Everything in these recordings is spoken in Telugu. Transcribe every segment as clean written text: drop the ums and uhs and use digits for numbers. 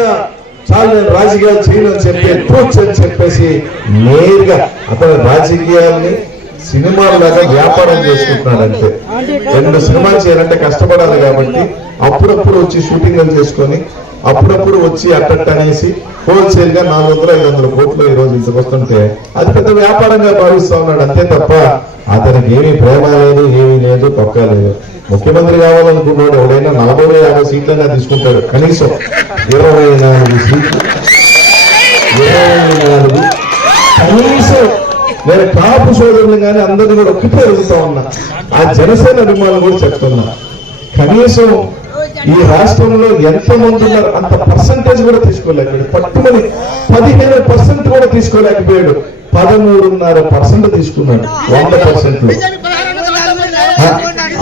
వచ్చినా చాలా నేను రాజకీయాలు చేయనని చెప్పి అప్రోచ్ అని చెప్పేసి నేరుగా అతను రాజకీయాల్ని సినిమాలాగా వ్యాపారం చేసుకుంటున్నాడు. అంతే 2 సినిమాలు చేయాలంటే కష్టపడాలి కాబట్టి అప్పుడప్పుడు వచ్చి షూటింగ్లు చేసుకొని అప్పుడప్పుడు వచ్చి అట్టనేసి హోల్సేల్ గా 400-500 కోట్లు ఈ రోజు ఇంతకు వస్తుంటే అది పెద్ద వ్యాపారంగా భావిస్తా ఉన్నాడు. అంతే తప్ప అతనికి ఏమీ ప్రేమ లేదు, ఏమీ లేదు, తొక్క లేదు. ముఖ్యమంత్రి కావాలనుకున్నాడు ఎవడైనా 40-50 సీట్లైనా తీసుకుంటాడు. కనీసం 24 సీట్లు, 24 కనీసం. నేను కాపు సోదరులు కానీ అందరినీ కూడా ఒక్కటే అడుగుతా ఉన్నా, ఆ జనసేన అభిమానులు కూడా చెప్తున్నా, కనీసం ఈ రాష్ట్రంలో ఎంతమంది ఉన్నారు అంత పర్సంటేజ్ కూడా తీసుకోలేకపోయాడు. పట్టుమని 15% కూడా తీసుకోలేకపోయాడు. 13.5% తీసుకున్నాడు 100%.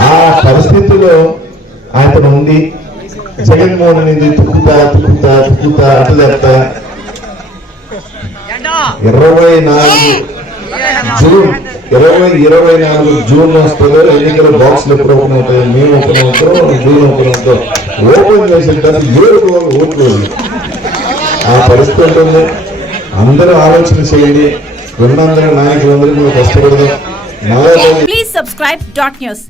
ఆ పరిస్థితిలో అతను ఉంది. జగన్మోహన్ అనేది తుక్కుతా అట్లేస్తా 2024 జూన్ వస్తుందో ఎన్నికల బాక్స్లు ఎప్పుడు ఓపెన్ అవుతాయి, మేము ఓపెన్ అవుతాం, జూన్ ఓపెన్ అవుతాం. ఓపెన్ చేసిన తర్వాత 7 ఓట్లు ఆ పరిస్థితి ఉంటుంది. అందరూ ఆలోచన చేయండి. ఉన్నందరూ నాయకులందరూ కష్టపడదాం. Please subscribe .news.